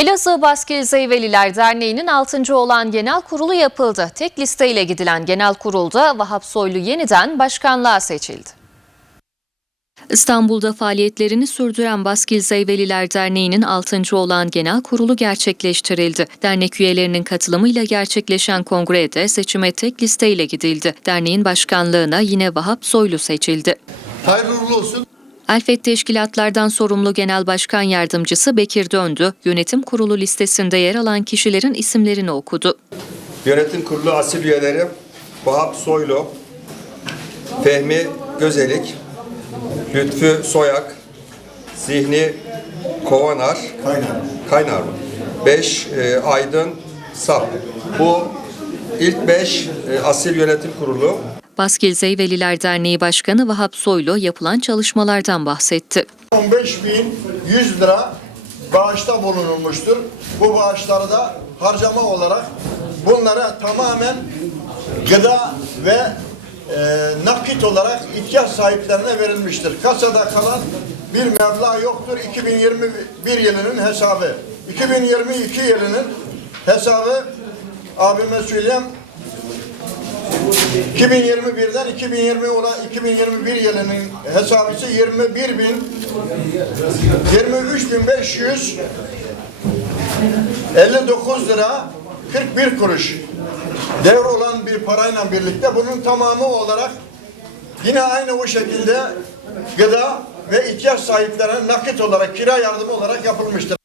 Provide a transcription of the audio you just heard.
Elazığ Baskil Zeyveliler Derneği'nin 6. olan genel kurulu yapıldı. Tek listeyle gidilen genel kurulda Vahap Soylu yeniden başkanlığa seçildi. İstanbul'da faaliyetlerini sürdüren Baskil Zeyveliler Derneği'nin 6. olan genel kurulu gerçekleştirildi. Dernek üyelerinin katılımıyla gerçekleşen kongrede seçime tek listeyle gidildi. Derneğin başkanlığına yine Vahap Soylu seçildi. Hayırlı olsun. Elfet Teşkilatlardan sorumlu Genel Başkan Yardımcısı Bekir Döndü, yönetim kurulu listesinde yer alan kişilerin isimlerini okudu. Yönetim Kurulu asil üyeleri Vahap Soylu, Fehmi Gözelik, Lütfü Soyak, Zihni Kovanar, Kaynar. Kaynar mı? 5 Aydın Sap. Bu ilk 5 asil yönetim kurulu. Baskil Zeyveliler Derneği Başkanı Vahap Soylu yapılan çalışmalardan bahsetti. 15.100 lira bağışta bulunulmuştur. Bu bağışları da harcama olarak bunlara tamamen gıda ve e, nakit olarak ihtiyaç sahiplerine verilmiştir. Kasada kalan bir meblağ yoktur. 2021 yılının hesabı. 2022 yılının hesabı abime söyleyeyim 2021'den 2020 olan 2021 yılının hesabısı 21 bin 23 bin 500 59 lira 41 kuruş devre olan bir parayla birlikte bunun tamamı olarak yine aynı bu şekilde gıda ve ihtiyaç sahiplerine nakit olarak kira yardımı olarak yapılmıştır.